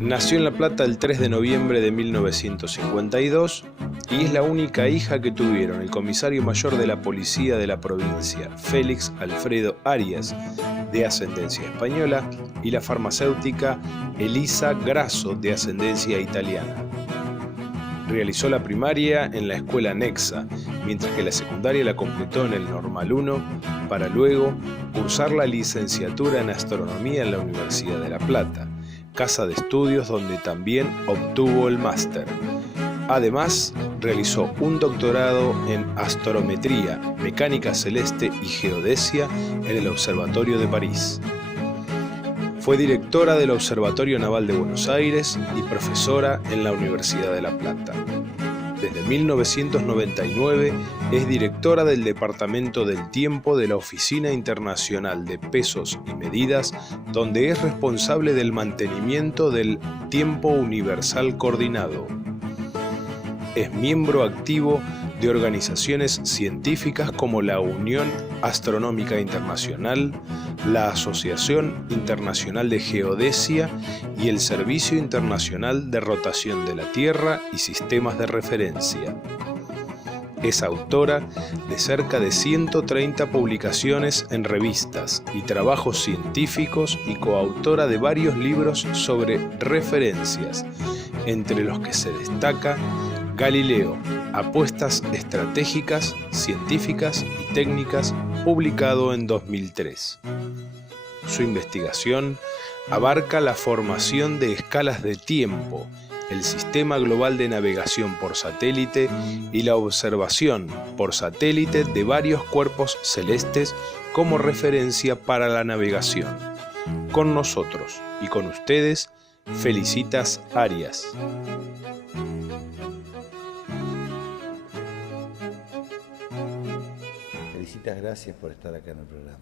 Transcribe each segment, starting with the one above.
Nació en La Plata el 3 de noviembre de 1952 y es la única hija que tuvieron el comisario mayor de la policía de la provincia, Félix Alfredo Arias, de ascendencia española, y la farmacéutica Elisa Grasso, de ascendencia italiana. Realizó la primaria en la escuela Nexa, mientras que la secundaria la completó en el Normal 1, para luego cursar la licenciatura en astronomía en la Universidad de La Plata, casa de estudios donde también obtuvo el máster. Además, realizó un doctorado en astrometría, mecánica celeste y geodesia en el Observatorio de París. Fue directora del Observatorio Naval de Buenos Aires y profesora en la Universidad de La Plata. Desde 1999 es directora del Departamento del Tiempo de la Oficina Internacional de Pesos y Medidas, donde es responsable del mantenimiento del Tiempo Universal Coordinado. Es miembro activo de organizaciones científicas como la Unión Astronómica Internacional, la Asociación Internacional de Geodesia y el Servicio Internacional de Rotación de la Tierra y Sistemas de Referencia. Es autora de cerca de 130 publicaciones en revistas y trabajos científicos y coautora de varios libros sobre referencias, entre los que se destaca Galileo, apuestas estratégicas, científicas y técnicas, publicado en 2003. Su investigación abarca la formación de escalas de tiempo, el sistema global de navegación por satélite y la observación por satélite de varios cuerpos celestes como referencia para la navegación. Con nosotros y con ustedes, Felicitas Arias. Felicitas, gracias por estar acá en el programa.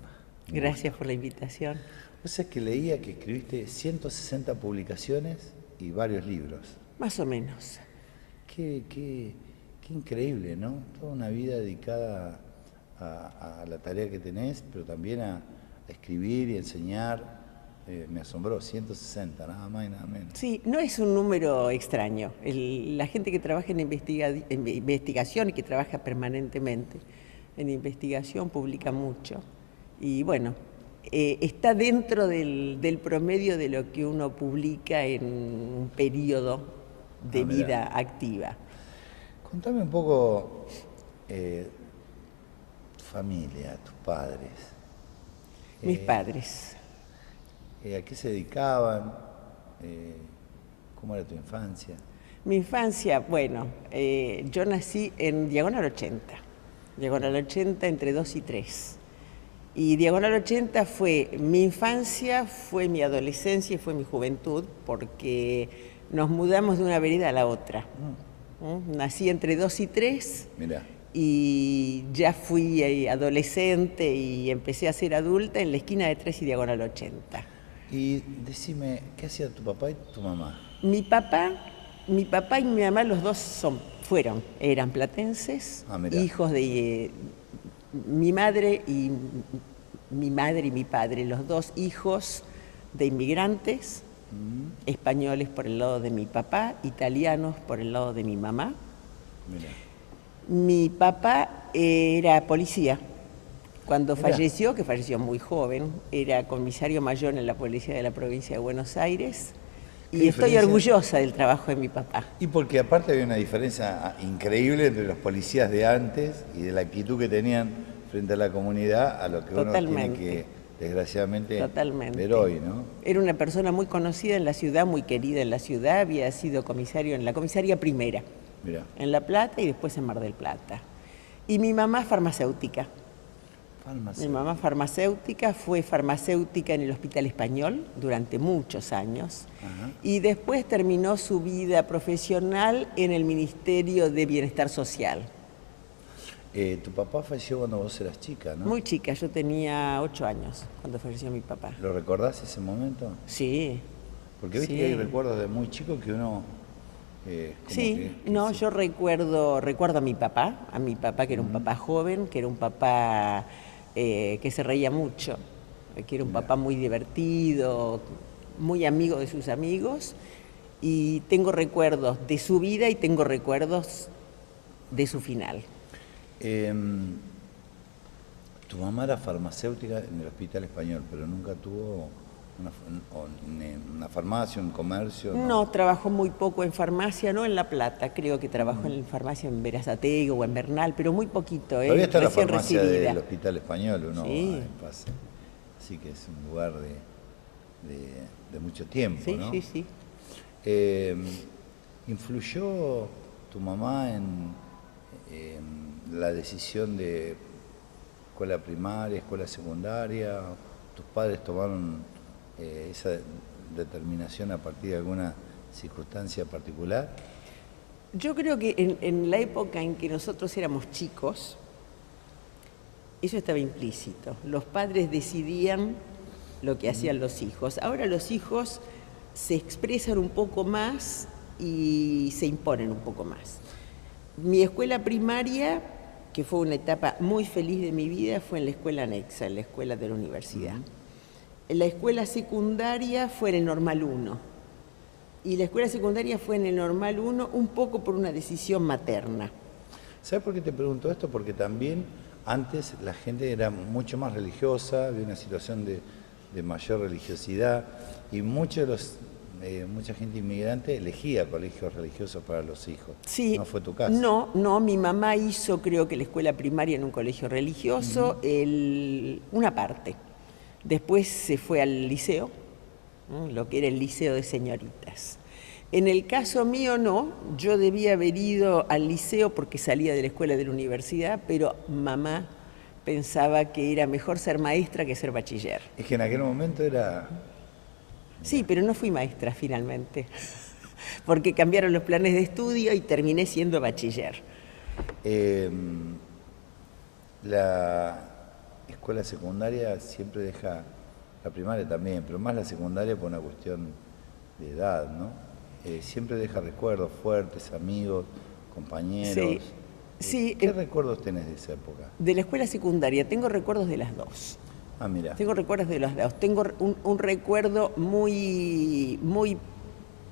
Gracias por la invitación. O sea que leía que escribiste 160 publicaciones y varios libros. Más o menos. Qué increíble, ¿no? Toda una vida dedicada a la tarea que tenés, pero también a escribir y enseñar. Me asombró, 160, nada más y nada menos. Sí, no es un número extraño. La gente que trabaja en investigación y que trabaja permanentemente en investigación publica mucho. Y bueno, está dentro del promedio de lo que uno publica en un periodo de vida activa. Contame un poco tu familia, tus padres. Mis padres. ¿A qué se dedicaban? ¿Cómo era tu infancia? Mi infancia, bueno, yo nací en Diagonal 80. Diagonal 80 entre 2 y 3. Y Diagonal 80 fue mi infancia, fue mi adolescencia y fue mi juventud, porque nos mudamos de una vereda a la otra. Nací entre 2 y 3. Mirá. Y ya fui adolescente y empecé a ser adulta en la esquina de 3 y Diagonal 80. Y decime, ¿qué hacía tu papá y tu mamá? Mi papá y mi mamá, los dos eran platenses, hijos de mi madre y mi padre, los dos hijos de inmigrantes, españoles por el lado de mi papá, italianos por el lado de mi mamá. Mirá. Mi papá era policía. Cuando falleció, que falleció muy joven, era comisario mayor en la policía de la provincia de Buenos Aires. Y estoy orgullosa del trabajo de mi papá. Y porque aparte había una diferencia increíble entre los policías de antes y de la actitud que tenían frente a la comunidad a lo que uno tiene que, desgraciadamente, ver hoy, ¿no? Era una persona muy conocida en la ciudad, muy querida en la ciudad, había sido comisario en la comisaría primera, Mirá. En La Plata y después en Mar del Plata. Y mi mamá farmacéutica. Mi mamá farmacéutica, fue farmacéutica en el Hospital Español durante muchos años. Y después terminó su vida profesional en el Ministerio de Bienestar Social. Tu papá falleció cuando vos eras chica, ¿no? Muy chica, yo tenía 8 años cuando falleció mi papá. ¿Lo recordás ese momento? Sí. Porque viste que hay recuerdos de muy chico que uno... yo recuerdo a mi papá que era un papá joven, que era un papá que se reía mucho, que era un papá muy divertido, muy amigo de sus amigos, y tengo recuerdos de su vida y tengo recuerdos de su final. Tu mamá era farmacéutica en el Hospital Español, pero nunca tuvo una farmacia, un comercio. No, trabajó muy poco en farmacia, no en La Plata, creo que trabajó en farmacia en Berazategui o en Bernal, pero muy poquito, Todavía está la recién farmacia recibida. del Hospital Español, uno Sí. va en pase. Así que es un lugar de mucho tiempo, Sí, ¿no? sí, sí. ¿Influyó tu mamá en la decisión de escuela primaria, escuela secundaria? ¿Tus padres tomaron esa determinación a partir de alguna circunstancia particular? Yo creo que en la época en que nosotros éramos chicos, eso estaba implícito. Los padres decidían lo que hacían los hijos. Ahora los hijos se expresan un poco más y se imponen un poco más. Mi escuela primaria, que fue una etapa muy feliz de mi vida, fue en la escuela anexa, en la escuela de la universidad. La escuela secundaria fue en el Normal 1. Y la escuela secundaria fue en el Normal 1 un poco por una decisión materna. ¿Sabes por qué te pregunto esto? Porque también antes la gente era mucho más religiosa, había una situación de mayor religiosidad y mucha gente inmigrante elegía colegios religiosos para los hijos. Sí, ¿No fue tu caso? No, mi mamá hizo, creo que la escuela primaria en un colegio religioso, una parte. Después se fue al liceo, ¿no? Lo que era el liceo de señoritas. En el caso mío no, yo debía haber ido al liceo porque salía de la escuela de la universidad, pero mamá pensaba que era mejor ser maestra que ser bachiller. Es que en aquel momento era... Sí, pero no fui maestra finalmente, porque cambiaron los planes de estudio y terminé siendo bachiller. La escuela secundaria siempre deja, la primaria también, pero más la secundaria por una cuestión de edad, ¿no? Siempre deja recuerdos fuertes, amigos, compañeros. Sí. ¿Qué recuerdos tenés de esa época? De la escuela secundaria, tengo recuerdos de las dos. Ah, mira. Tengo recuerdos de las dos. Tengo un recuerdo muy, muy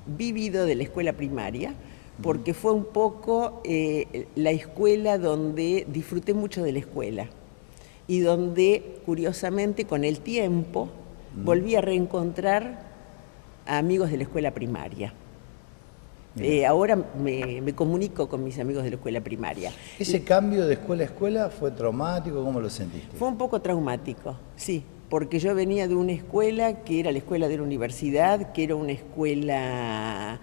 vívido de la escuela primaria, porque fue un poco la escuela donde disfruté mucho de la escuela y donde, curiosamente, con el tiempo, volví a reencontrar a amigos de la escuela primaria. Ahora me comunico con mis amigos de la escuela primaria. ¿Ese cambio de escuela a escuela fue traumático? ¿Cómo lo sentiste? Fue un poco traumático, sí, porque yo venía de una escuela que era la escuela de la universidad, que era una escuela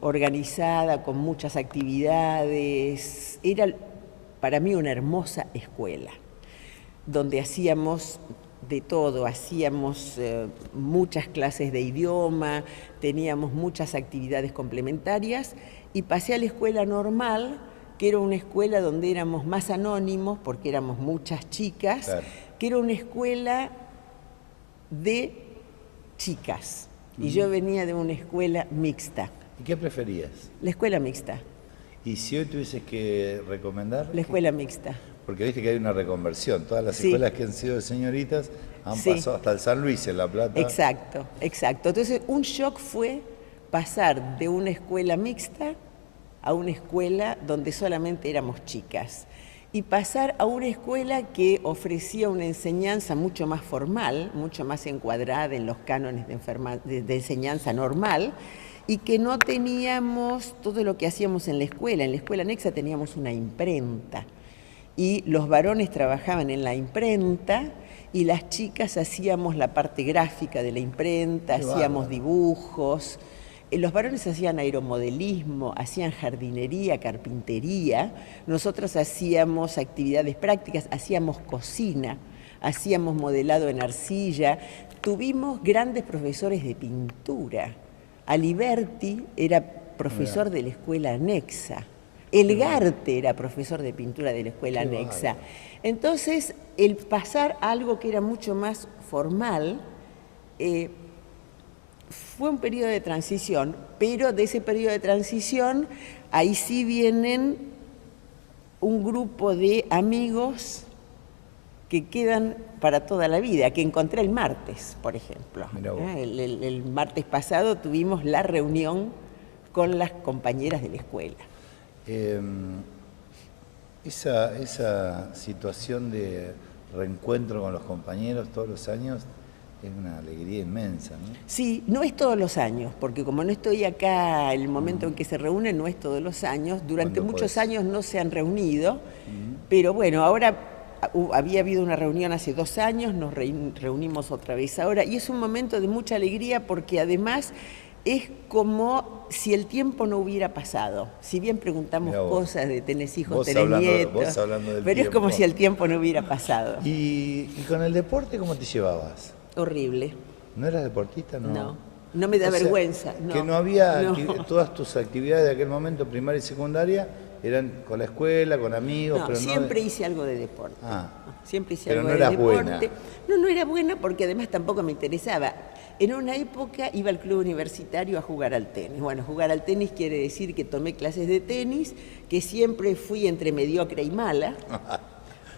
organizada, con muchas actividades. Era para mí una hermosa escuela, donde hacíamos de todo, hacíamos muchas clases de idioma, teníamos muchas actividades complementarias y pasé a la escuela normal, que era una escuela donde éramos más anónimos, porque éramos muchas chicas, Claro. que era una escuela de chicas. Y yo venía de una escuela mixta, ¿Y qué preferías? la escuela mixta, Y si hoy tuvieses que recomendar, la escuela mixta. porque viste que hay una reconversión, todas las Sí. escuelas que han sido de señoritas han Sí. pasado hasta el San Luis en La Plata. Exacto, exacto. Entonces, un shock fue pasar de una escuela mixta a una escuela donde solamente éramos chicas y pasar a una escuela que ofrecía una enseñanza mucho más formal, mucho más encuadrada en los cánones de enseñanza normal y que no teníamos todo lo que hacíamos en la escuela. En la escuela anexa teníamos una imprenta y los varones trabajaban en la imprenta y las chicas hacíamos la parte gráfica de la imprenta, Qué hacíamos bárbaro. dibujos. Los varones hacían aeromodelismo, hacían jardinería, carpintería. Nosotros hacíamos actividades prácticas, hacíamos cocina, hacíamos modelado en arcilla. Tuvimos grandes profesores de pintura. Aliberti era profesor de la escuela anexa. Elgarte era profesor de pintura de la escuela Qué anexa. bárbaro. Entonces, el pasar a algo que era mucho más formal, fue un periodo de transición, pero de ese periodo de transición, ahí sí vienen un grupo de amigos que quedan para toda la vida, que encontré el martes, por ejemplo. Mirá vos. El martes pasado tuvimos la reunión con las compañeras de la escuela. Esa situación de reencuentro con los compañeros todos los años es una alegría inmensa, ¿no? Sí, no es todos los años, porque como no estoy acá, el momento en que se reúnen no es todos los años. Durante muchos años no se han reunido, pero bueno, ahora había habido una reunión hace 2 años, nos reunimos otra vez ahora, y es un momento de mucha alegría porque además es como si el tiempo no hubiera pasado. Si bien preguntamos cosas de tenés hijos, tenés nietos, pero es como si el tiempo no hubiera pasado. ¿Y con el deporte cómo te llevabas? Horrible. ¿No eras deportista? No, no me da vergüenza. No, que no había, todas tus actividades de aquel momento, primaria y secundaria, eran con la escuela, con amigos, no, pero siempre hice algo de deporte. Siempre hice algo de eras deporte. Buena. No era buena porque además tampoco me interesaba. En una época iba al club universitario a jugar al tenis. Bueno, jugar al tenis quiere decir que tomé clases de tenis, que siempre fui entre mediocre y mala.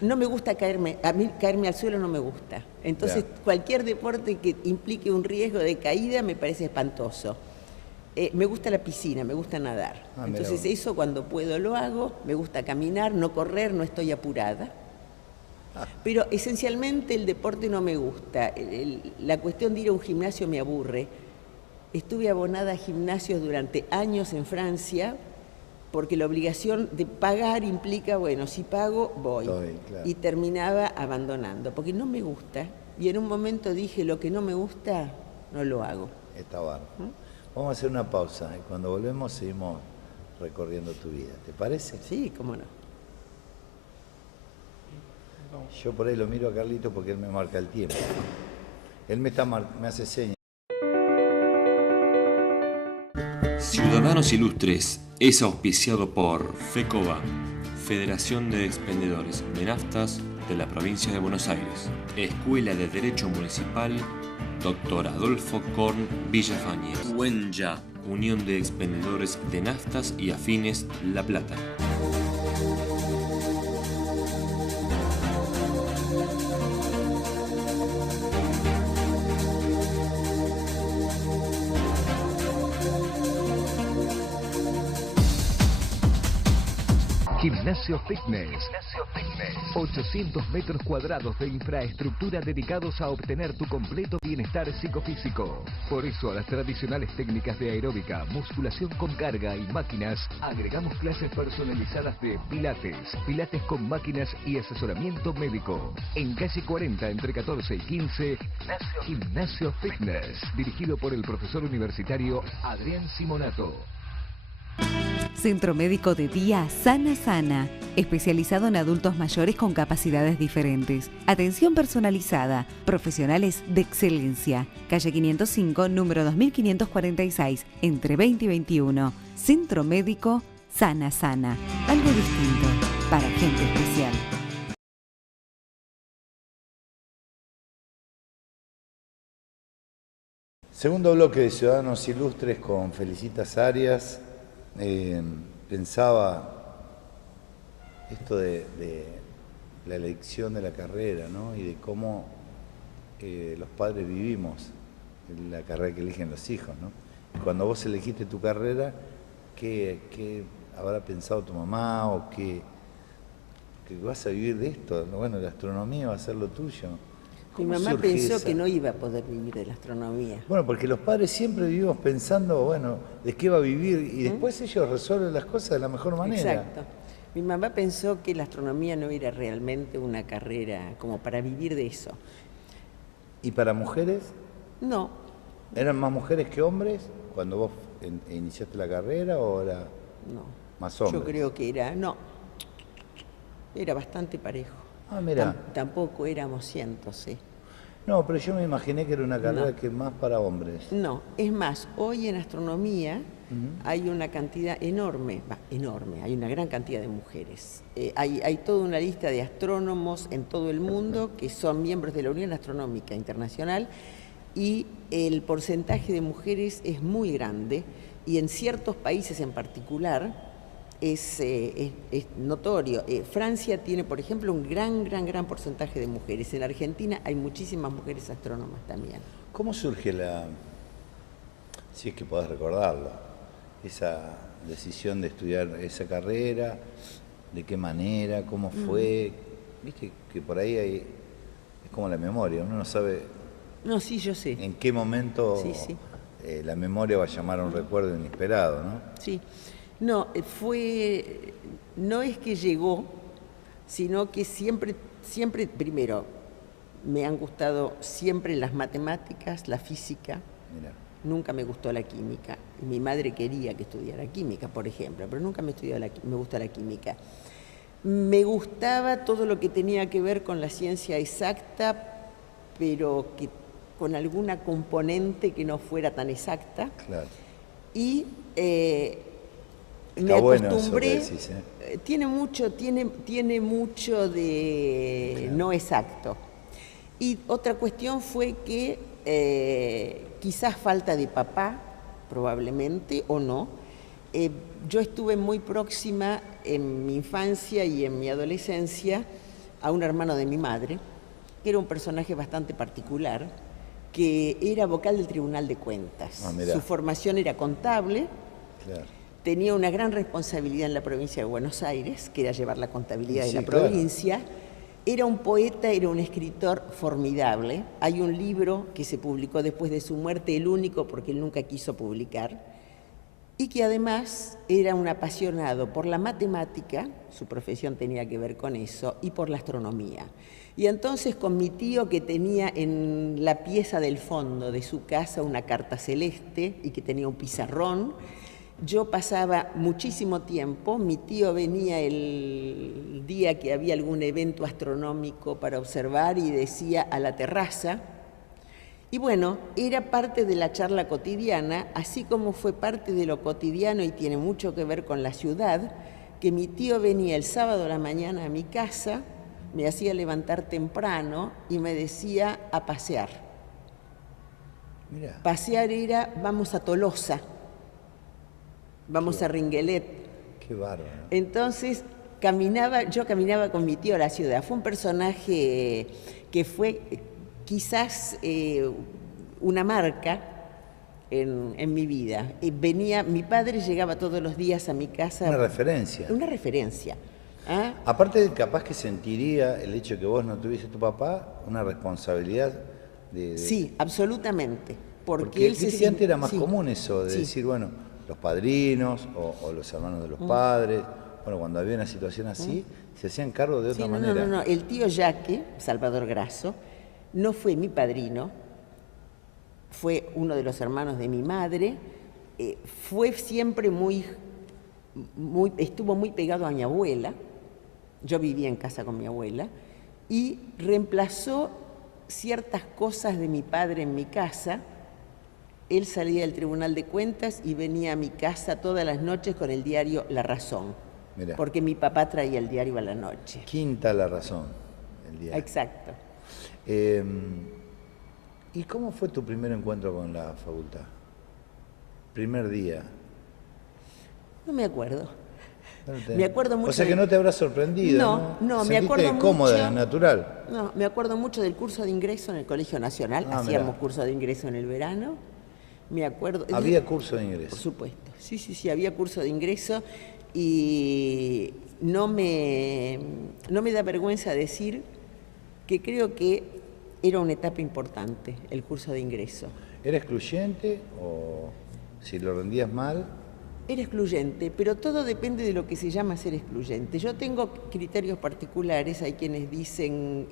No me gusta a mí caerme al suelo no me gusta. Entonces, cualquier deporte que implique un riesgo de caída me parece espantoso. Me gusta la piscina, me gusta nadar. Entonces, eso cuando puedo lo hago. Me gusta caminar, no correr, no estoy apurada. Pero esencialmente el deporte no me gusta. La cuestión de ir a un gimnasio me aburre. Estuve abonada a gimnasios durante años en Francia, porque la obligación de pagar implica, bueno, si pago, voy. Claro. Y terminaba abandonando, porque no me gusta. Y en un momento dije, lo que no me gusta, no lo hago. Está bueno. Vamos a hacer una pausa y cuando volvemos seguimos recorriendo tu vida. ¿Te parece? Sí, cómo no. Yo por ahí lo miro a Carlito porque él me marca el tiempo. Él me hace señas. Ciudadanos Ilustres es auspiciado por FECOBA, Federación de Expendedores de Naftas de la Provincia de Buenos Aires, Escuela de Derecho Municipal Dr. Adolfo Korn Villafañez, UENYA, Unión de Expendedores de Naftas y Afines La Plata. Gimnasio Fitness. 800 metros cuadrados de infraestructura dedicados a obtener tu completo bienestar psicofísico. Por eso a las tradicionales técnicas de aeróbica, musculación con carga y máquinas, agregamos clases personalizadas de pilates, pilates con máquinas y asesoramiento médico. En calle 40 entre 14 y 15, Gimnasio Fitness, dirigido por el profesor universitario Adrián Simonato. Centro Médico de Día Sana Sana, especializado en adultos mayores con capacidades diferentes. Atención personalizada, profesionales de excelencia. Calle 505, número 2546, entre 20 y 21. Centro Médico Sana Sana, algo distinto para gente especial. Segundo bloque de Ciudadanos Ilustres con Felicitas Arias. Pensaba esto de la elección de la carrera, ¿no? Y de cómo los padres vivimos la carrera que eligen los hijos, ¿no? Y cuando vos elegiste tu carrera, ¿qué habrá pensado tu mamá o que vas a vivir de esto? Bueno, la astronomía va a ser lo tuyo. Mi mamá pensó que no iba a poder vivir de la astronomía. Bueno, porque los padres siempre vivimos pensando, bueno, de qué va a vivir y después ellos resuelven las cosas de la mejor manera. Exacto. Mi mamá pensó que la astronomía no era realmente una carrera como para vivir de eso. ¿Y para mujeres? No. ¿Eran más mujeres que hombres cuando vos iniciaste la carrera o era más hombres? Yo creo que era bastante parejo. Ah, mira. Tampoco éramos cientos, ¿eh? No, pero yo me imaginé que era una carrera que más para hombres. No, es más, hoy en astronomía hay una cantidad enorme, hay una gran cantidad de mujeres. Hay toda una lista de astrónomos en todo el mundo que son miembros de la Unión Astronómica Internacional y el porcentaje de mujeres es muy grande y en ciertos países en particular es notorio. Francia tiene, por ejemplo, un gran porcentaje de mujeres. En Argentina hay muchísimas mujeres astrónomas también. ¿Cómo surge si es que podés recordarlo, esa decisión de estudiar esa carrera? ¿De qué manera? ¿Cómo fue? Viste que por ahí es como la memoria, uno no sabe No, sí, yo sé. en qué momento Sí. la memoria va a llamar a un recuerdo inesperado, ¿no? Sí. No, no es que llegó, sino que siempre, primero, me han gustado siempre las matemáticas, la física. Mirá. Nunca me gustó la química. Mi madre quería que estudiara química, por ejemplo, pero nunca me gusta la química. Me gustaba todo lo que tenía que ver con la ciencia exacta, pero que con alguna componente que no fuera tan exacta. Claro. Y me Está bueno eso acostumbré. que decís, ¿eh? Tiene mucho de Claro. no exacto. Y otra cuestión fue que quizás falta de papá, probablemente, o no. Yo estuve muy próxima en mi infancia y en mi adolescencia a un hermano de mi madre, que era un personaje bastante particular, que era vocal del Tribunal de Cuentas. Ah, mirá. Su formación era contable. Claro. Tenía una gran responsabilidad en la provincia de Buenos Aires, que era llevar la contabilidad Sí, de la claro. provincia. Era un poeta, era un escritor formidable. Hay un libro que se publicó después de su muerte, el único porque él nunca quiso publicar, y que además era un apasionado por la matemática, su profesión tenía que ver con eso, y por la astronomía. Y entonces con mi tío, que tenía en la pieza del fondo de su casa una carta celeste y que tenía un pizarrón, yo pasaba muchísimo tiempo. Mi tío venía el día que había algún evento astronómico para observar y decía a la terraza. Y bueno, era parte de la charla cotidiana, así como fue parte de lo cotidiano y tiene mucho que ver con la ciudad, que mi tío venía el sábado a la mañana a mi casa, me hacía levantar temprano y me decía a pasear. Mirá. Pasear era, vamos a Tolosa, vamos a Ringuelet. Qué bárbaro. Entonces yo caminaba con mi tío a la ciudad. Fue un personaje que fue quizás una marca en mi vida. Mi padre llegaba todos los días a mi casa. Una referencia. Una referencia. ¿Ah? Aparte, capaz que sentiría el hecho de que vos no tuviese tu papá una responsabilidad de... Sí, absolutamente. Porque él se viste que antes era más sí. común eso, de Sí. decir, bueno, los padrinos o los hermanos de los padres, bueno, cuando había una situación así, se hacían cargo de otra Sí, manera. No. El tío Yaque, Salvador Grasso, no fue mi padrino, fue uno de los hermanos de mi madre, fue siempre estuvo muy pegado a mi abuela. Yo vivía en casa con mi abuela y reemplazó ciertas cosas de mi padre en mi casa. Él salía del Tribunal de Cuentas y venía a mi casa todas las noches con el diario La Razón, Mirá. porque mi papá traía el diario a la noche. Quinta La Razón, el día. Exacto. ¿Y cómo fue tu primer encuentro con la facultad? Primer día. No me acuerdo. No te- Me acuerdo mucho O sea que de- no te habrá sorprendido, ¿no? No, me Sentiste acuerdo cómoda, mucho. natural. No, me acuerdo mucho del curso de ingreso en el Colegio Nacional. Ah, Hacíamos mirá. curso de ingreso en el verano. Me acuerdo. Había curso de Por ingreso. supuesto. Sí, había curso de ingreso y no me da vergüenza decir que creo que era una etapa importante el curso de ingreso. ¿Era excluyente o si lo rendías mal? Era excluyente, pero todo depende de lo que se llama ser excluyente. Yo tengo criterios particulares, hay quienes dicen,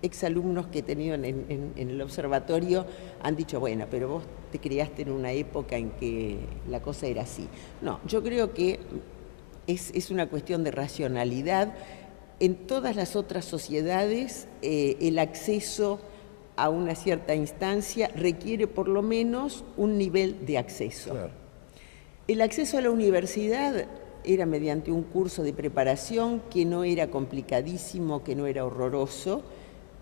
exalumnos que he tenido en el observatorio, han dicho, bueno, pero vos te criaste en una época en que la cosa era así. No, yo creo que es una cuestión de racionalidad. En todas las otras sociedades, el acceso a una cierta instancia requiere por lo menos un nivel de acceso. Claro. El acceso a la universidad era mediante un curso de preparación que no era complicadísimo, que no era horroroso,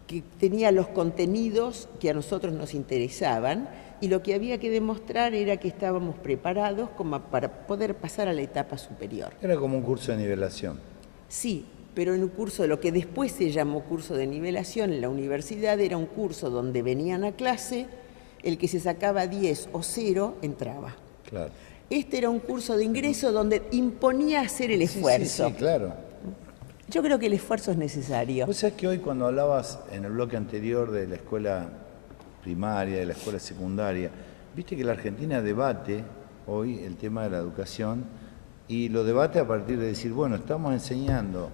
que tenía los contenidos que a nosotros nos interesaban y lo que había que demostrar era que estábamos preparados como para poder pasar a la etapa superior. Era como un curso de nivelación. Sí, pero en un curso de lo que después se llamó curso de nivelación en la universidad era un curso donde venían a clase, el que se sacaba 10 o 0 entraba. Claro. Este era un curso de ingreso donde imponía hacer el esfuerzo. Sí, claro. Yo creo que el esfuerzo es necesario. Vos sabés que hoy cuando hablabas en el bloque anterior de la escuela primaria, de la escuela secundaria, viste que la Argentina debate hoy el tema de la educación y lo debate a partir de decir, bueno, estamos enseñando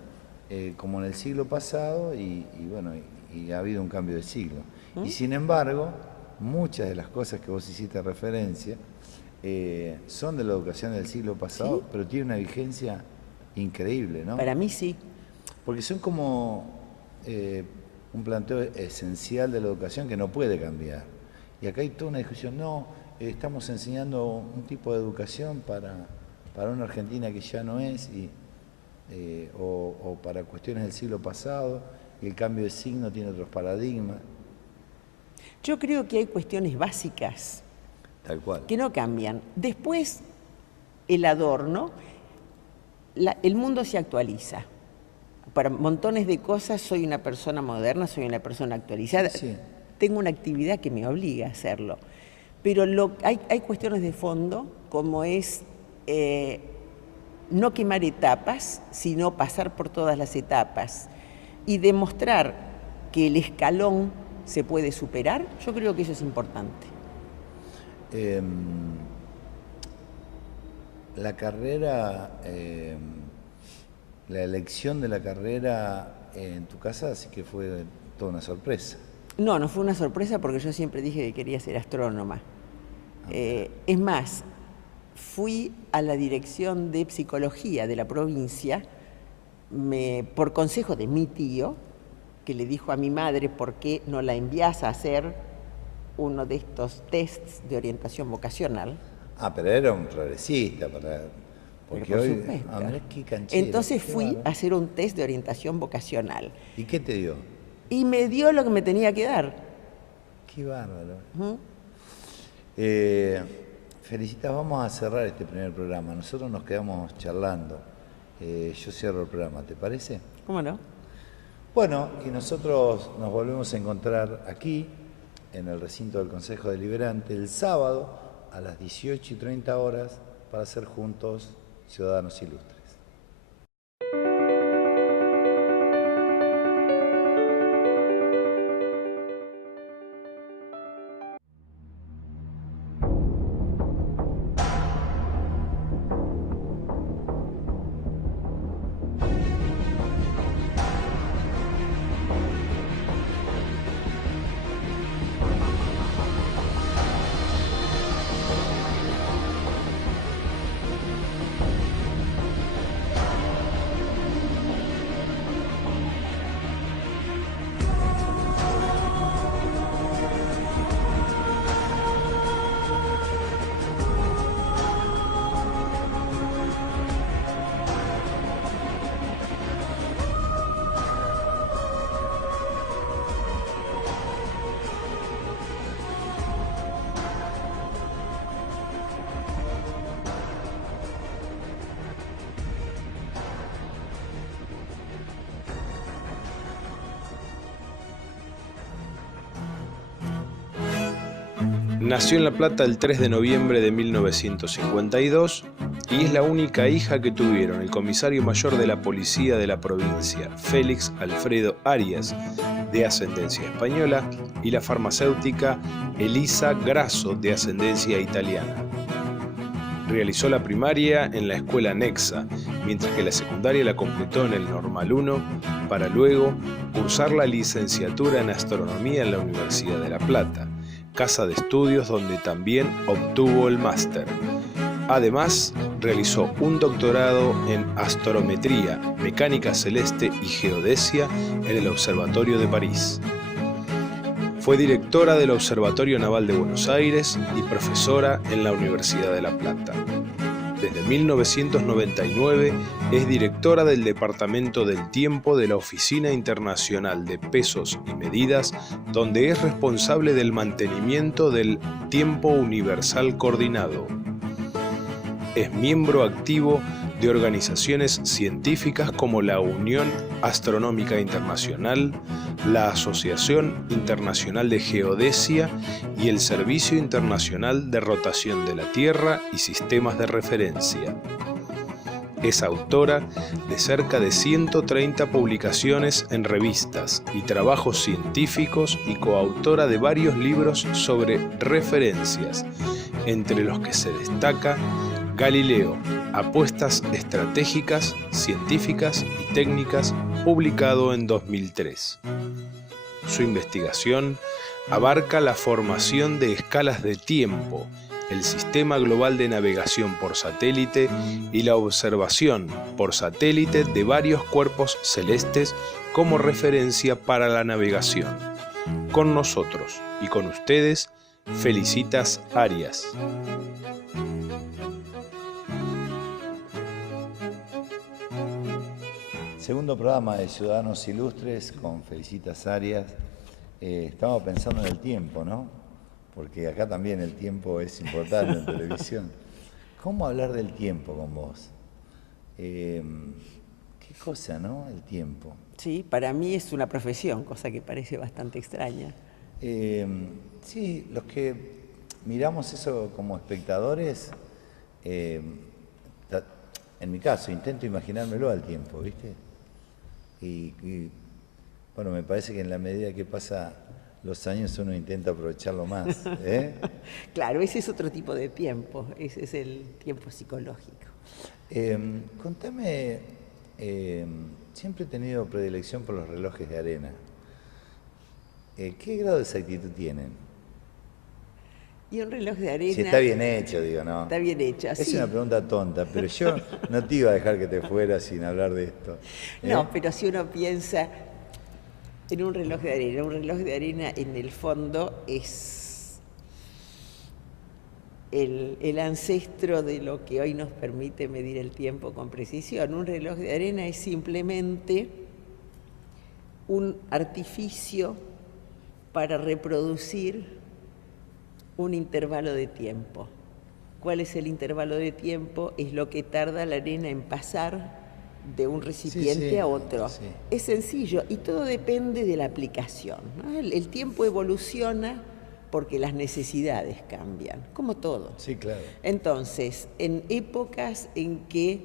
como en el siglo pasado y ha habido un cambio de siglo. Y sin embargo, muchas de las cosas que vos hiciste referencia son de la educación del siglo pasado, ¿sí? Pero tiene una vigencia increíble, ¿no? Para mí sí. Porque son como un planteo esencial de la educación que no puede cambiar. Y acá hay toda una discusión, no, estamos enseñando un tipo de educación para una Argentina que ya no es, o para cuestiones del siglo pasado, y el cambio de signo tiene otros paradigmas. Yo creo que hay cuestiones básicas Tal cual. que no cambian. Después, el adorno, el mundo se actualiza. Para montones de cosas soy una persona moderna, soy una persona actualizada. Sí. Tengo una actividad que me obliga a hacerlo. Pero hay cuestiones de fondo, como es no quemar etapas, sino pasar por todas las etapas y demostrar que el escalón se puede superar. Yo creo que eso es importante. La carrera, la elección de la carrera en tu casa sí que fue toda una sorpresa. No, no fue una sorpresa porque yo siempre dije que quería ser astrónoma. Es más, fui a la dirección de psicología de la provincia por consejo de mi tío, que le dijo a mi madre por qué no la envías a hacer uno de estos tests de orientación vocacional. Ah, pero era un progresista, porque hoy... Supuesto. Ah, mirá qué canchero. Entonces qué fui bárbaro. a hacer un test de orientación vocacional. ¿Y qué te dio? Y me dio lo que me tenía que dar. Qué bárbaro. ¿Mm? Felicitas, vamos a cerrar este primer programa. Nosotros nos quedamos charlando. Yo cierro el programa, ¿te parece? ¿Cómo no? Bueno, y nosotros nos volvemos a encontrar aquí, en el recinto del Consejo Deliberante, el sábado a las 18:30 horas para ser juntos ciudadanos ilustres. Nació en La Plata el 3 de noviembre de 1952 y es la única hija que tuvieron el comisario mayor de la policía de la provincia, Félix Alfredo Arias, de ascendencia española, y la farmacéutica Elisa Grasso, de ascendencia italiana. Realizó la primaria en la escuela Nexa, mientras que la secundaria la completó en el Normal 1, para luego cursar la licenciatura en astronomía en la Universidad de La Plata, casa de estudios donde también obtuvo el máster. Además, realizó un doctorado en astrometría, mecánica celeste y geodesia en el Observatorio de París. Fue directora del Observatorio Naval de Buenos Aires y profesora en la Universidad de La Plata. Desde 1999 es directora del Departamento del Tiempo de la Oficina Internacional de Pesos y Medidas, donde es responsable del mantenimiento del Tiempo Universal Coordinado. Es miembro activo de organizaciones científicas como la Unión Astronómica Internacional, la Asociación Internacional de Geodesia y el Servicio Internacional de Rotación de la Tierra y Sistemas de Referencia. Es autora de cerca de 130 publicaciones en revistas y trabajos científicos y coautora de varios libros sobre referencias, entre los que se destaca Galileo, Apuestas Estratégicas, Científicas y Técnicas, publicado en 2003. Su investigación abarca la formación de escalas de tiempo, el Sistema Global de Navegación por Satélite y la observación por satélite de varios cuerpos celestes como referencia para la navegación. Con nosotros y con ustedes, Felicitas Arias. Segundo programa de Ciudadanos Ilustres con Felicitas Arias. Estamos pensando en el tiempo, ¿no? Porque acá también el tiempo es importante en televisión. ¿Cómo hablar del tiempo con vos? Qué cosa, ¿no? El tiempo. Sí, para mí es una profesión, cosa que parece bastante extraña. Sí, los que miramos eso como espectadores, en mi caso, intento imaginármelo al tiempo, ¿viste? Y bueno, me parece que en la medida que pasa los años uno intenta aprovecharlo más. Claro, ese es otro tipo de tiempo, ese es el tiempo psicológico. Contame, siempre he tenido predilección por los relojes de arena. ¿Qué grado de exactitud tienen? Y un reloj de arena... Si está bien hecho, digo, ¿no? Está bien hecho, Es sí. una pregunta tonta, pero yo no te iba a dejar que te fueras sin hablar de esto. No, pero si uno piensa en un reloj de arena en el fondo es el ancestro de lo que hoy nos permite medir el tiempo con precisión. Un reloj de arena es simplemente un artificio para reproducir un intervalo de tiempo. ¿Cuál es el intervalo de tiempo? Es lo que tarda la arena en pasar de un recipiente a otro. Sí. Es sencillo y todo depende de la aplicación, ¿no? El tiempo evoluciona porque las necesidades cambian, como todo. Sí, claro. Entonces, en épocas en que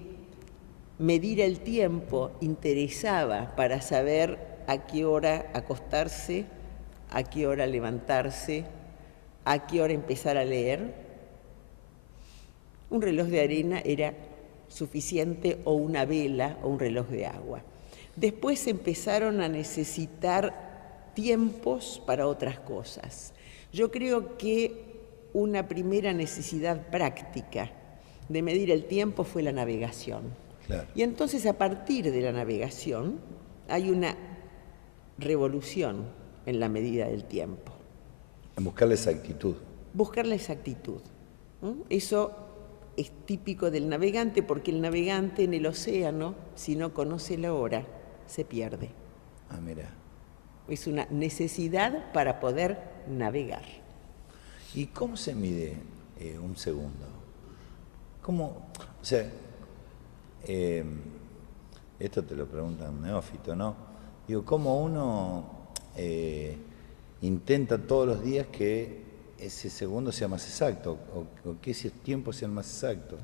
medir el tiempo interesaba para saber a qué hora acostarse, a qué hora levantarse, a qué hora empezar a leer, un reloj de arena era suficiente, o una vela o un reloj de agua. Después empezaron a necesitar tiempos para otras cosas. Yo creo que una primera necesidad práctica de medir el tiempo fue la navegación. Claro. Y entonces a partir de la navegación hay una revolución en la medida del tiempo. En buscar la exactitud. Buscar la exactitud. Eso es típico del navegante, porque el navegante en el océano, si no conoce la hora, se pierde. Ah, mira. Es una necesidad para poder navegar. ¿Y cómo se mide un segundo? ¿Cómo? O sea, esto te lo pregunta un neófito, ¿no? Digo, ¿cómo uno intenta todos los días que ese segundo sea más exacto, o que ese tiempo sea más exacto?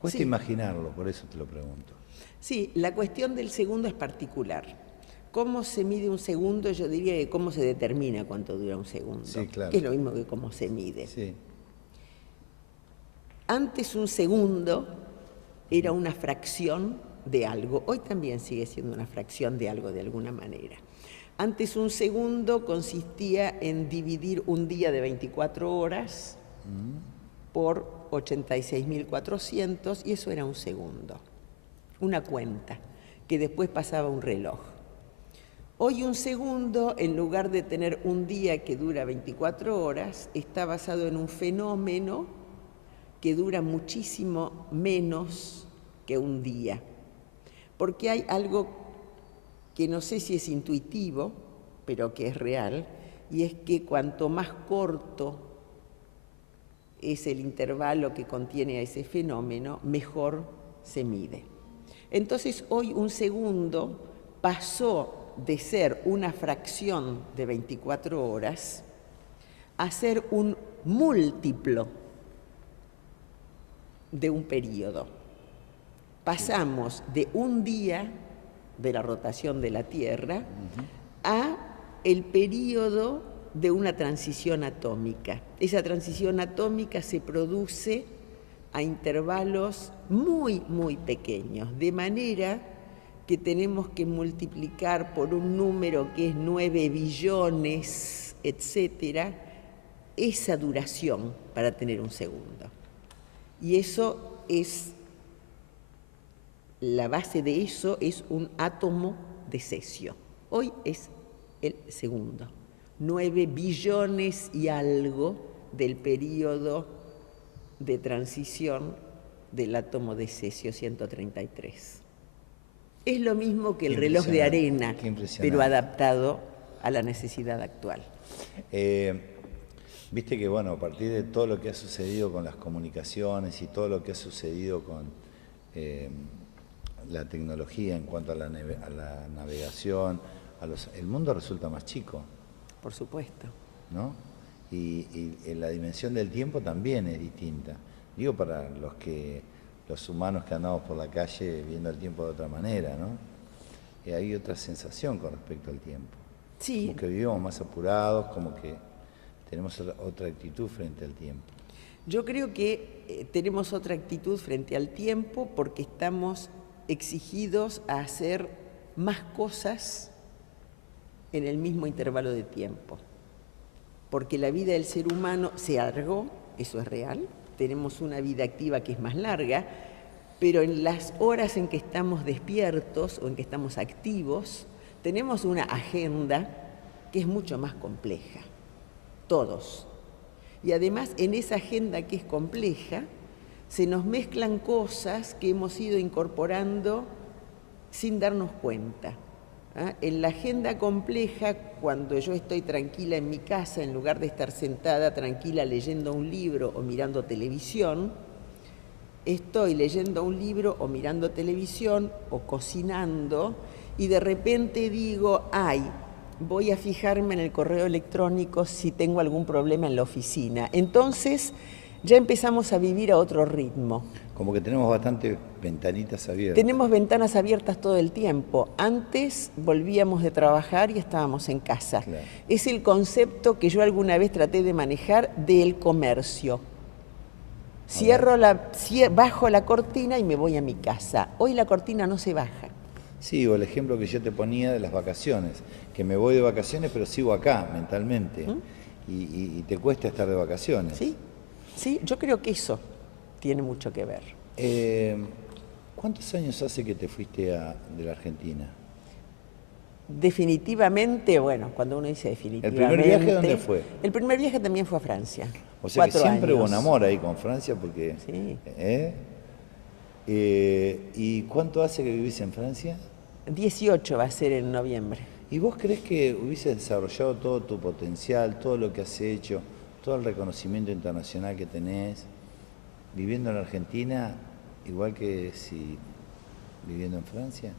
Cuesta imaginarlo, por eso te lo pregunto. Sí, la cuestión del segundo es particular. ¿Cómo se mide un segundo? Yo diría que cómo se determina cuánto dura un segundo. Sí, claro. Que es lo mismo que cómo se mide. Sí. Antes un segundo era una fracción de algo. Hoy también sigue siendo una fracción de algo de alguna manera. Antes un segundo consistía en dividir un día de 24 horas por 86.400 y eso era un segundo, una cuenta, que después pasaba a un reloj. Hoy un segundo, en lugar de tener un día que dura 24 horas, está basado en un fenómeno que dura muchísimo menos que un día. Porque hay algo que no sé si es intuitivo, pero que es real, y es que cuanto más corto es el intervalo que contiene a ese fenómeno, mejor se mide. Entonces hoy un segundo pasó de ser una fracción de 24 horas a ser un múltiplo de un periodo. Pasamos de un día de la rotación de la Tierra a el periodo de una transición atómica. Esa transición atómica se produce a intervalos muy, muy pequeños, de manera que tenemos que multiplicar por un número que es 9 billones, etcétera, esa duración para tener un segundo. Y eso es, la base de eso es un átomo de cesio. Hoy es el segundo. 9 billones y algo del periodo de transición del átomo de cesio 133. Es lo mismo que el reloj de arena, pero adaptado a la necesidad actual. Viste que, bueno, a partir de todo lo que ha sucedido con las comunicaciones y todo lo que ha sucedido con la tecnología en cuanto a la navegación, el mundo resulta más chico. Por supuesto. ¿No? Y la dimensión del tiempo también es distinta. Digo, para los humanos que andamos por la calle viendo el tiempo de otra manera, ¿no? Y hay otra sensación con respecto al tiempo. Sí. Como que vivimos más apurados, como que tenemos otra actitud frente al tiempo. Yo creo que tenemos otra actitud frente al tiempo porque estamos exigidos a hacer más cosas en el mismo intervalo de tiempo. Porque la vida del ser humano se alargó, eso es real, tenemos una vida activa que es más larga, pero en las horas en que estamos despiertos o en que estamos activos, tenemos una agenda que es mucho más compleja, todos. Y además en esa agenda que es compleja, se nos mezclan cosas que hemos ido incorporando sin darnos cuenta. En la agenda compleja, cuando yo estoy tranquila en mi casa, en lugar de estar sentada tranquila leyendo un libro o mirando televisión, estoy leyendo un libro o mirando televisión o cocinando y de repente digo, ay, voy a fijarme en el correo electrónico si tengo algún problema en la oficina. Entonces ya empezamos a vivir a otro ritmo. Como que tenemos bastantes ventanitas abiertas. Tenemos ventanas abiertas todo el tiempo. Antes volvíamos de trabajar y estábamos en casa. Claro. Es el concepto que yo alguna vez traté de manejar del comercio. Bajo la cortina y me voy a mi casa. Hoy la cortina no se baja. Sí, o el ejemplo que yo te ponía de las vacaciones, que me voy de vacaciones pero sigo acá mentalmente y te cuesta estar de vacaciones. Sí, sí, yo creo que eso tiene mucho que ver. ¿Cuántos años hace que te fuiste de la Argentina? Definitivamente, bueno, cuando uno dice definitivamente... ¿El primer viaje dónde fue? El primer viaje también fue a Francia. O sea que siempre años. hubo un amor ahí con Francia porque... Sí. ¿Y cuánto hace que vivís en Francia? 18 va a ser en noviembre. ¿Y vos crees que hubieses desarrollado todo tu potencial, todo lo que has hecho, todo el reconocimiento internacional que tenés, viviendo en Argentina, igual que si viviendo en Francia?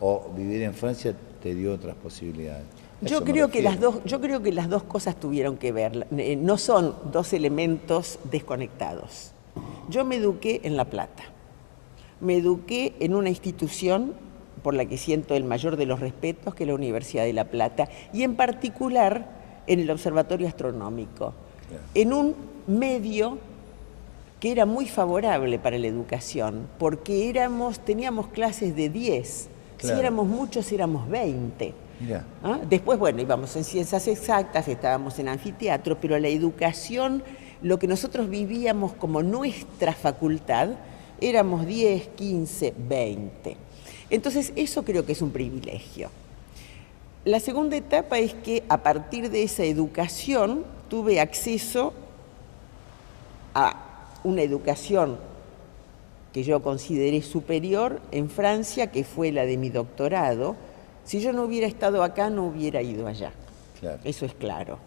¿O vivir en Francia te dio otras posibilidades? Yo creo que las dos cosas tuvieron que ver. No son dos elementos desconectados. Yo me eduqué en La Plata. Me eduqué en una institución por la que siento el mayor de los respetos, que es la Universidad de La Plata, y en particular en el Observatorio Astronómico, en un medio que era muy favorable para la educación, porque teníamos clases de 10, claro. Si éramos muchos éramos 20. Yeah. Después, bueno, íbamos en ciencias exactas, estábamos en anfiteatro, pero la educación, lo que nosotros vivíamos como nuestra facultad, éramos 10, 15, 20. Entonces, eso creo que es un privilegio. La segunda etapa es que a partir de esa educación tuve acceso a una educación que yo consideré superior en Francia, que fue la de mi doctorado. Si yo no hubiera estado acá, no hubiera ido allá. Claro. Eso es claro.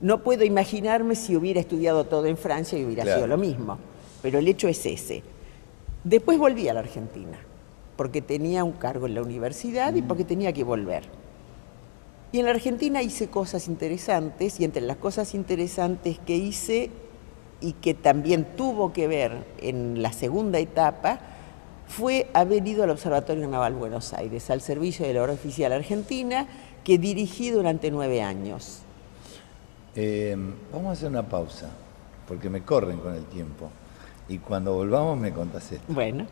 No puedo imaginarme si hubiera estudiado todo en Francia y hubiera sido lo mismo, pero el hecho es ese. Después volví a la Argentina, porque tenía un cargo en la universidad y porque tenía que volver. Y en la Argentina hice cosas interesantes, y entre las cosas interesantes que hice y que también tuvo que ver en la segunda etapa, fue haber ido al Observatorio Naval Buenos Aires, al servicio de la Obra Oficial Argentina, que dirigí durante 9 años. Vamos a hacer una pausa, porque me corren con el tiempo. Y cuando volvamos me contás esto. Bueno.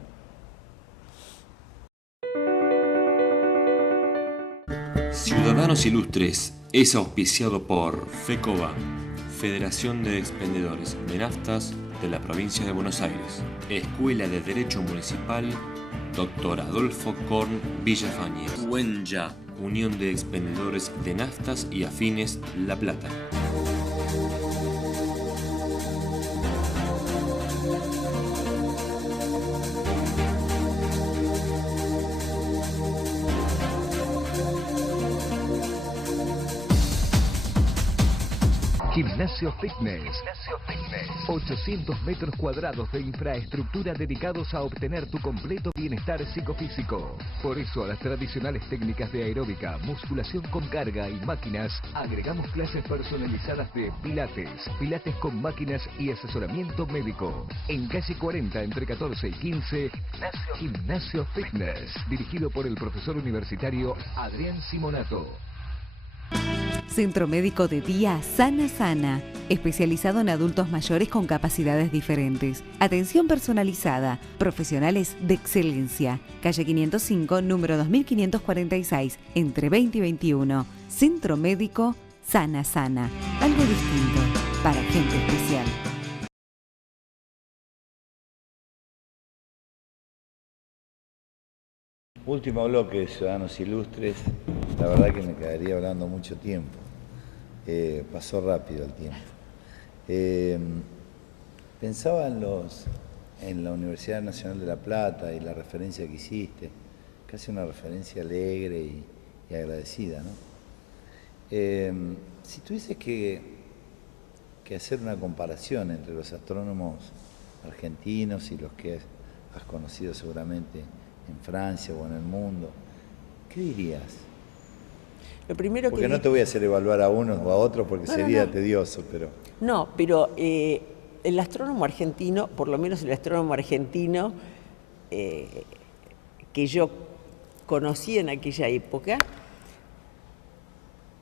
Ciudadanos Ilustres es auspiciado por FECOBA, Federación de Expendedores de Naftas de la Provincia de Buenos Aires. Escuela de Derecho Municipal, Dr. Adolfo Korn Villafañez. UENYA, Unión de Expendedores de Naftas y Afines La Plata. Gimnasio Fitness. 800 metros cuadrados de infraestructura dedicados a obtener tu completo bienestar psicofísico. Por eso a las tradicionales técnicas de aeróbica, musculación con carga y máquinas, agregamos clases personalizadas de pilates, pilates con máquinas y asesoramiento médico. En calle 40 entre 14 y 15, Gimnasio Fitness, dirigido por el profesor universitario Adrián Simonato. Centro Médico de Día Sana Sana, especializado en adultos mayores con capacidades diferentes. Atención personalizada, profesionales de excelencia. Calle 505, número 2546, entre 20 y 21. Centro Médico Sana Sana, algo distinto para gente especial. Último bloque de Ciudadanos Ilustres. La verdad que me quedaría hablando mucho tiempo. Pasó rápido el tiempo. Pensaba en la Universidad Nacional de La Plata y la referencia que hiciste, casi una referencia alegre y agradecida, ¿no? Si tuvieses que hacer una comparación entre los astrónomos argentinos y los que has conocido seguramente en Francia o en el mundo, ¿qué dirías? Lo primero porque que no te voy a hacer evaluar a unos o a otros porque sería tedioso, pero... No, pero el astrónomo argentino, por lo menos el astrónomo argentino que yo conocí en aquella época,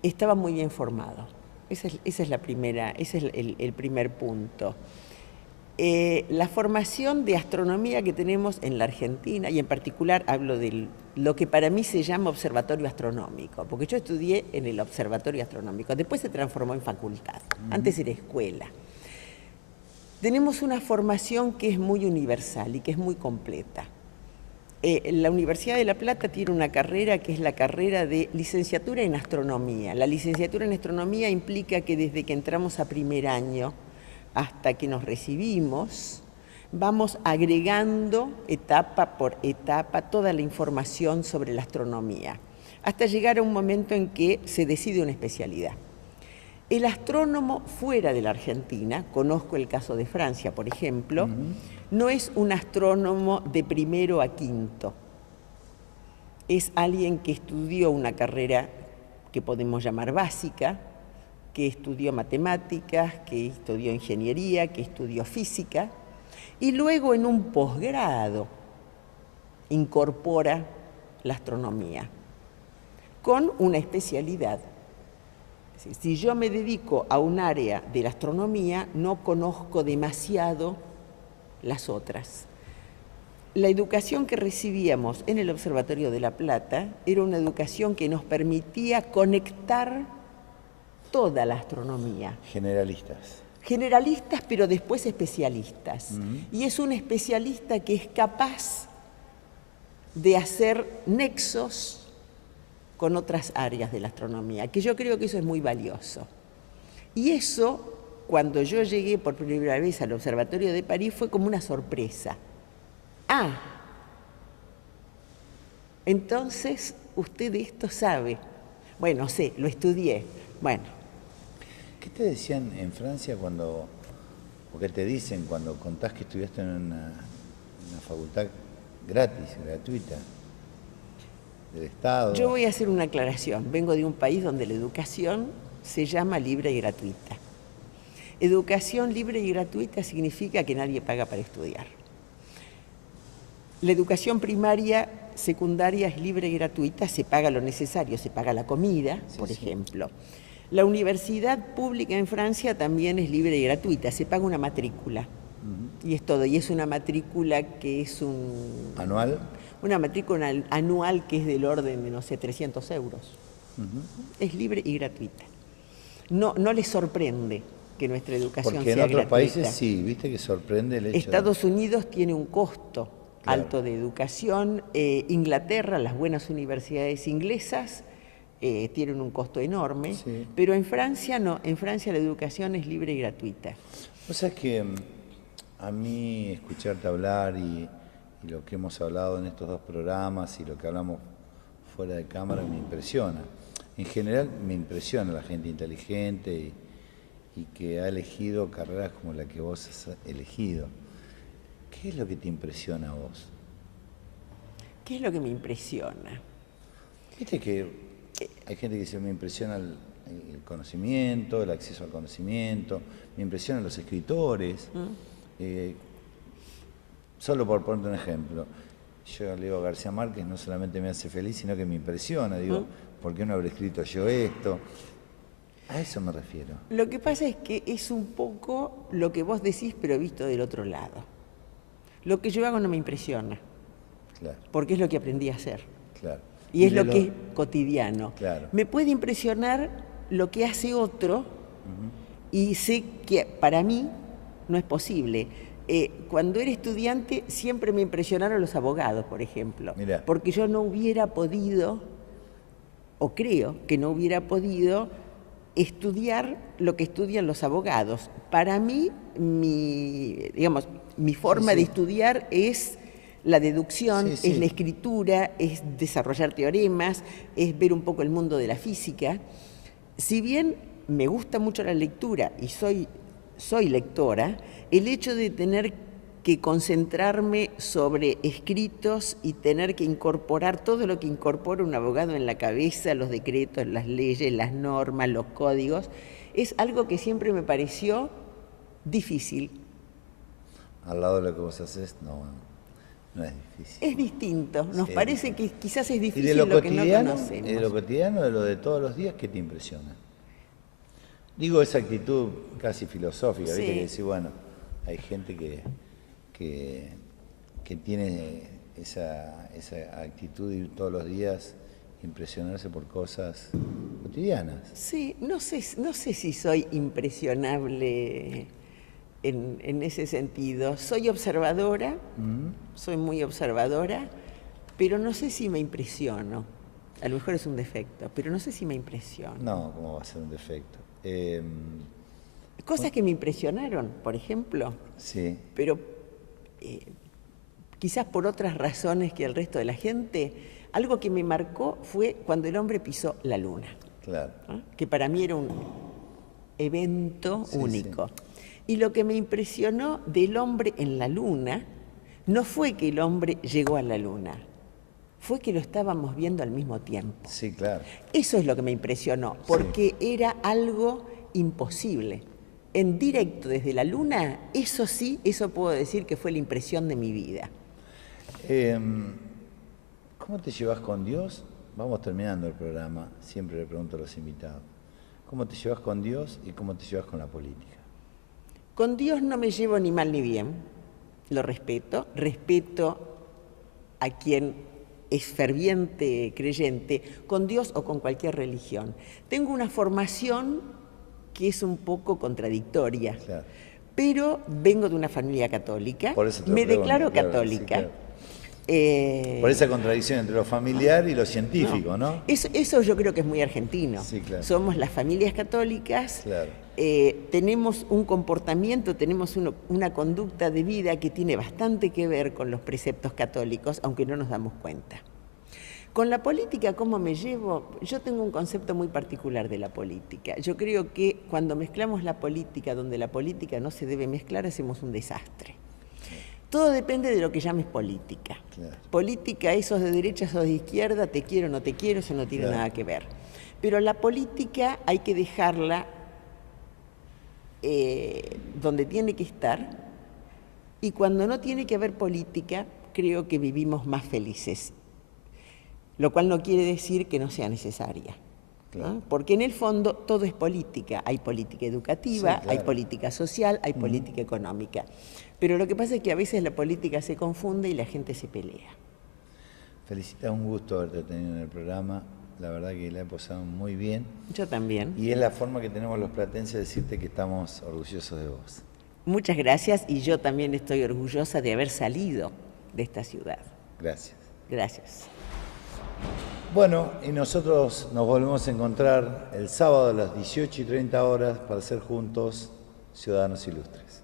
estaba muy bien formado. Esa es la primera, ese es el primer punto. La formación de astronomía que tenemos en la Argentina, y en particular hablo de lo que para mí se llama observatorio astronómico, porque yo estudié en el observatorio astronómico, después se transformó en facultad, antes era escuela. Tenemos una formación que es muy universal y que es muy completa. La Universidad de La Plata tiene una carrera que es la carrera de licenciatura en astronomía. La licenciatura en astronomía implica que desde que entramos a primer año hasta que nos recibimos, vamos agregando etapa por etapa toda la información sobre la astronomía, hasta llegar a un momento en que se decide una especialidad. El astrónomo fuera de la Argentina, conozco el caso de Francia, por ejemplo, no es un astrónomo de primero a quinto, es alguien que estudió una carrera que podemos llamar básica, que estudió matemáticas, que estudió ingeniería, que estudió física, y luego en un posgrado incorpora la astronomía con una especialidad. Si yo me dedico a un área de la astronomía, no conozco demasiado las otras. La educación que recibíamos en el Observatorio de La Plata era una educación que nos permitía conectar toda la astronomía. Generalistas. Generalistas, pero después especialistas. Y es un especialista que es capaz de hacer nexos con otras áreas de la astronomía, que yo creo que eso es muy valioso. Y eso, cuando yo llegué por primera vez al Observatorio de París, fue como una sorpresa. Ah, entonces usted de esto sabe. Bueno, sé, lo estudié. Bueno. ¿Qué te decían en Francia o qué te dicen cuando contás que estudiaste en una facultad gratis, gratuita, del Estado. Yo voy a hacer una aclaración. Vengo de un país donde la educación se llama libre y gratuita. Educación libre y gratuita significa que nadie paga para estudiar. La educación primaria, secundaria es libre y gratuita, se paga lo necesario, se paga la comida, por ejemplo. La universidad pública en Francia también es libre y gratuita, se paga una matrícula. Y es todo, y es una matrícula que es ¿Anual? Una matrícula anual que es del orden de, no sé, 300 euros. Es libre y gratuita. No les sorprende que nuestra educación Porque sea en otros gratuita. países sí, viste que sorprende el hecho. Estados Unidos tiene un costo Claro. alto de educación. Inglaterra, las buenas universidades inglesas tienen un costo enorme, Sí. pero en Francia no. En Francia la educación es libre y gratuita. O sea, es que a mí escucharte hablar y lo que hemos hablado en estos dos programas y lo que hablamos fuera de cámara me impresiona. En general me impresiona la gente inteligente y que ha elegido carreras como la que vos has elegido. ¿Qué es lo que te impresiona a vos? ¿Qué es lo que me impresiona? Viste que hay gente que dice, me impresiona el conocimiento, el acceso al conocimiento, me impresionan los escritores. Solo por ponerte un ejemplo, yo leo a García Márquez, no solamente me hace feliz, sino que me impresiona. Digo, ¿por qué no habré escrito yo esto? A eso me refiero. Lo que pasa es que es un poco lo que vos decís, pero visto del otro lado. Lo que yo hago no me impresiona, Claro, porque es lo que aprendí a hacer. claro. Y es de lo que es cotidiano. Claro. Me puede impresionar lo que hace otro y sé que para mí no es posible. Cuando era estudiante siempre me impresionaron los abogados, por ejemplo. Mirá. Porque yo no hubiera podido, o creo que no hubiera podido, estudiar lo que estudian los abogados. Para mí, mi forma de estudiar es la deducción, Sí, sí. es la escritura, es desarrollar teoremas, es ver un poco el mundo de la física. Si bien me gusta mucho la lectura y soy lectora, el hecho de tener que concentrarme sobre escritos y tener que incorporar todo lo que incorpora un abogado en la cabeza, los decretos, las leyes, las normas, los códigos, es algo que siempre me pareció difícil. Al lado de lo que vos haces, no es difícil. Es distinto, nos Sí. parece que quizás es ¿Y difícil de lo lo que no cotidiano, conocemos. de lo cotidiano, de lo de todos los días, qué te impresiona? Digo, esa actitud casi filosófica, Sí. ¿viste? Que decís, bueno, hay gente que tiene esa actitud de todos los días impresionarse por cosas cotidianas. Sí, no sé si soy impresionable en ese sentido. Soy observadora, soy muy observadora, pero no sé si me impresiono. A lo mejor es un defecto, pero no sé si me impresiono. No, ¿cómo va a ser un defecto? Cosas que me impresionaron, por ejemplo, Sí, pero quizás por otras razones que el resto de la gente, algo que me marcó fue cuando el hombre pisó la luna, claro. ¿no? Que para mí era un evento Sí, único. Y lo que me impresionó del hombre en la luna no fue que el hombre llegó a la luna, fue que lo estábamos viendo al mismo tiempo. Sí, claro. Eso es lo que me impresionó, porque era algo imposible. En directo desde la luna, eso sí, eso puedo decir que fue la impresión de mi vida. ¿Cómo te llevas con Dios? Vamos terminando el programa, siempre le pregunto a los invitados. ¿Cómo te llevas con Dios y cómo te llevas con la política? Con Dios no me llevo ni mal ni bien, lo respeto a quien es ferviente creyente, con Dios o con cualquier religión. Tengo una formación que es un poco contradictoria, Claro. pero vengo de una familia católica, Por eso te lo me pregunto, declaro claro, católica. sí, claro. Por esa contradicción entre lo familiar y lo científico, ¿no? Eso yo creo que es muy argentino. Sí, claro. Somos las familias católicas, Claro. tenemos un comportamiento, tenemos una conducta de vida que tiene bastante que ver con los preceptos católicos, aunque no nos damos cuenta. Con la política, ¿cómo me llevo? Yo tengo un concepto muy particular de la política. Yo creo que cuando mezclamos la política donde la política no se debe mezclar, hacemos un desastre. Todo depende de lo que llames política. Claro. Política, esos de derecha, esos de izquierda, te quiero o no te quiero, eso no tiene nada que ver. Pero la política hay que dejarla donde tiene que estar, y cuando no tiene que haber política, creo que vivimos más felices. Lo cual no quiere decir que no sea necesaria. Claro. ¿No? Porque en el fondo todo es política. Hay política educativa, Sí, claro. hay política social, hay política económica. Pero lo que pasa es que a veces la política se confunde y la gente se pelea. Felicita, un gusto haberte tenido en el programa. La verdad que la he pasado muy bien. Yo también. Y es la forma que tenemos los platenses de decirte que estamos orgullosos de vos. Muchas gracias, y yo también estoy orgullosa de haber salido de esta ciudad. Gracias. Gracias. Bueno, y nosotros nos volvemos a encontrar el sábado a las 18:30 para ser juntos Ciudadanos Ilustres.